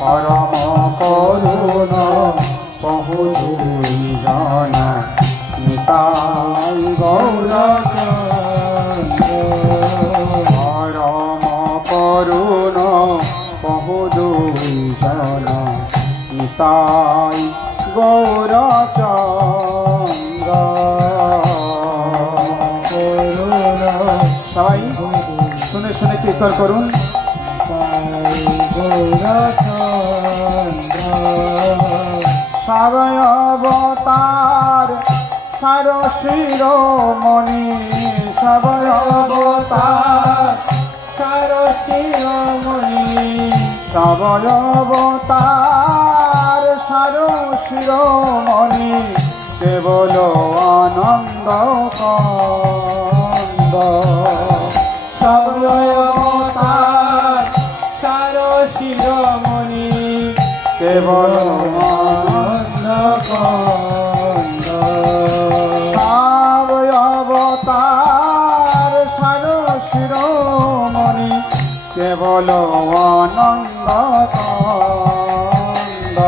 পরম করুণ বহু দুইজন নিতাই গৌরচন্দ্র পরম করুণ বহু দুইজন নিতাই গৌরচন্দ্র সবাই শুনে শুনে কীর্তন করুন। সবই অবতার সার শিরোমণি সবই অবতার সার শিরোমণি সবই অবতার সার শিরোমণি কেবল আনন্দ কন্দ সবই অবতার সার শিরোমণি কেবল আনন্দ কন্দ সবই অবতার সার শিরোমণি কেবল আনন্দ কন্দ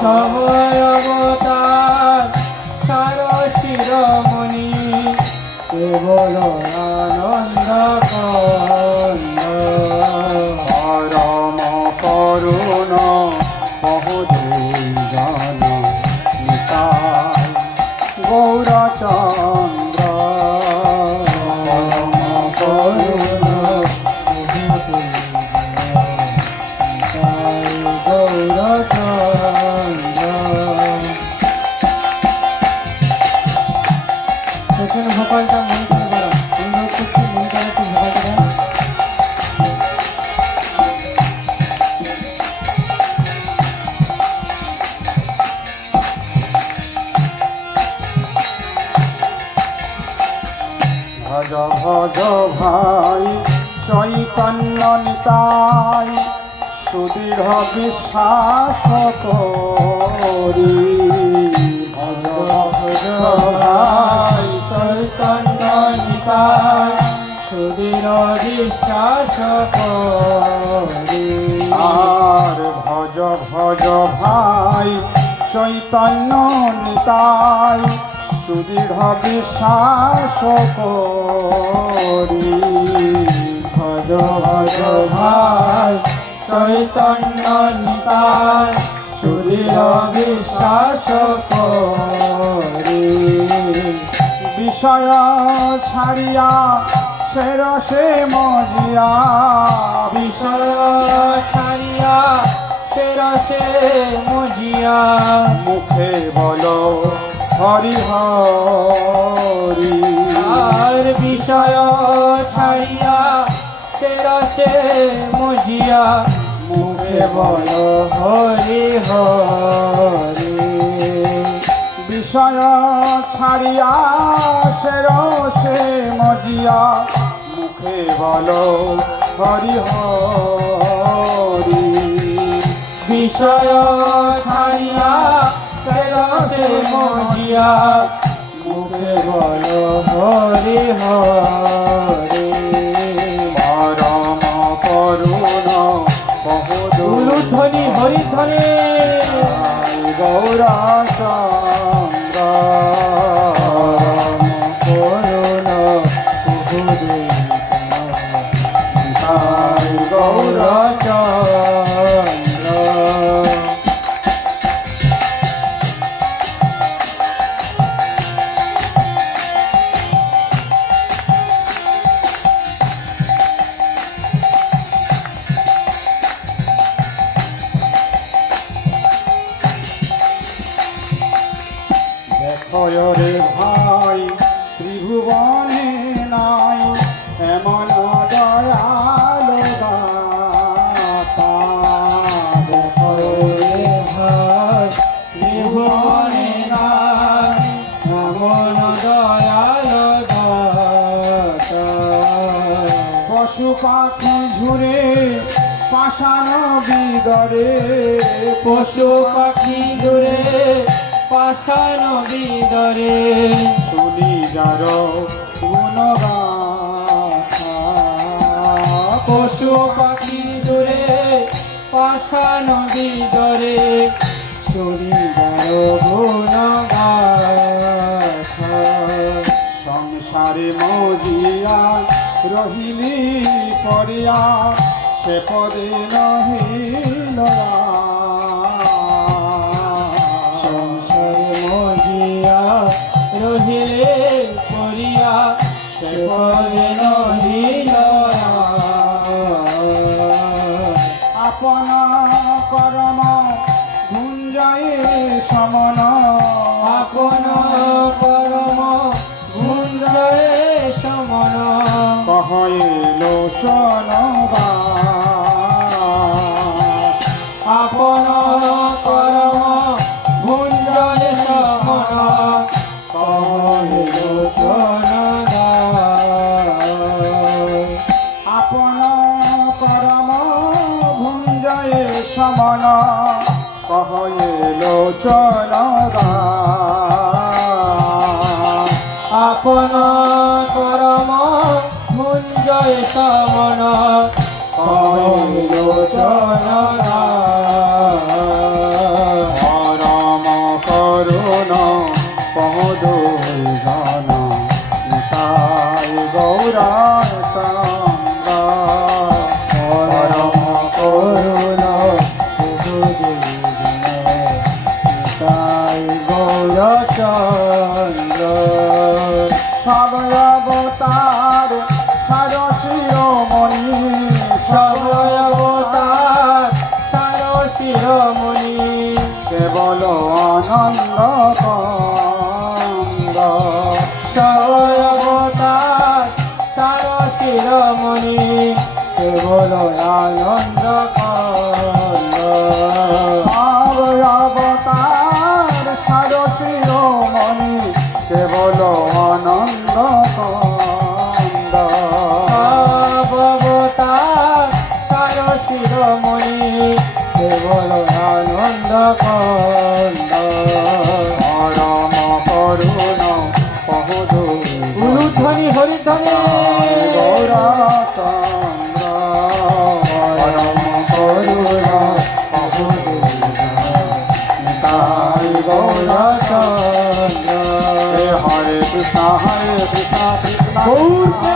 সবই অবতার সার শিরোমণি কেবল আনন্দ কন্দ পরম করুণ বহু দুইজন নিতাই গৌরচন্দ্র পরম করুণ গৌরচন্দ্র সেখানে ভোপালটা মন করে বলা অনুরোধ করছি মন করে একটু ভোপালটা ভজ ভজ ভাই চৈতন্য নিতাই সুদৃঢ় বিশ্বাস করি ভজ ভজ ভাই চৈতন্য নিতাই সুদৃঢ় বিশ্বাস করি আর ভজ ভজ ভাই চৈতন্য নিতাই সুদৃঢ় বিশ্বাস করি ভজ ভজ ভাই চৈতন্য নিতাই সুদৃঢ় বিশ্বাস করি বিষয় ছাড়িয়া সে রসে মজিয়া বিষয় ছাড়িয়া সে রসে মজিয়া মুখে বলো হরি হরি আর বিষয় ছাড়িয়া সে রসে মজিয়া মুখে বল হরি হরি বিষয় ছাড়িয়া সে রসে মজিয়া মুখে বলো হরি হরি বিষয় ছাড়িয়া সে রসে মজিয়া মুখে বল হরি হরি পরম করুণ বহু উলুধ্বনি হরিধ্বনি গৌরচন্দ্র করুণ গৌরচন্দ্র দেখরে ভাই ত্রিভুবনে নাই এমন দয়াল দাতা দেখরে ভাই ত্রিভুবনে নাই এমন দয়াল দাতা পশু পাখি ঝুরে পাষাণ বিদরে পশু পাখি দূরে পাষাণ বিদরে শুনি যার গুণগাথা পশু পাখি দূরে পাষাণ বিদরে শরীর গুণ গাথা। সংসারে মজিয়া রহিলি পরিয়া সে পদে নহিল সংসারে মজিয়া রহিলে পরিয়া সে পদে নহিল আপন কর্ম গুঞ্জয়ে সমন আপন কর্ম গুঞ্জয়ে সমন কহয়ে লোচন আপন কর্ম গুঞ্জয়ে সমন কহয়ে লোচন আপন কর্ম ভুঞ্জয়ে সমন কহয়ে লোচন আপন কর্ম ভুঞ্জয় সমন কহিল পরম করুণ পদুজন নিতাই গৌরা চন্দ্র পরম করুণ নিতাই গৌরা চন্দ্র সব অবতার সার শিরোমণি সব অবতার সার শিরোমণি কেবল আনন্দ কন্দ সব অবতার সার শিরোমণি কেবল আনন্দ কন্দ সব অবতার সার শিরোমণি কেবল আনন্দ কন্দ অবতার সার শিরোমণি কেবল আনন্দ কন্দ পরম করুণ পহদু উলুধ্বনি হরিধ্বনি গৌরা চন্দ্র পরম করুণ পহদু নিতাই গৌরা চন্দ্র হরে কৃষ্ণ কৃষ্ণ গৌর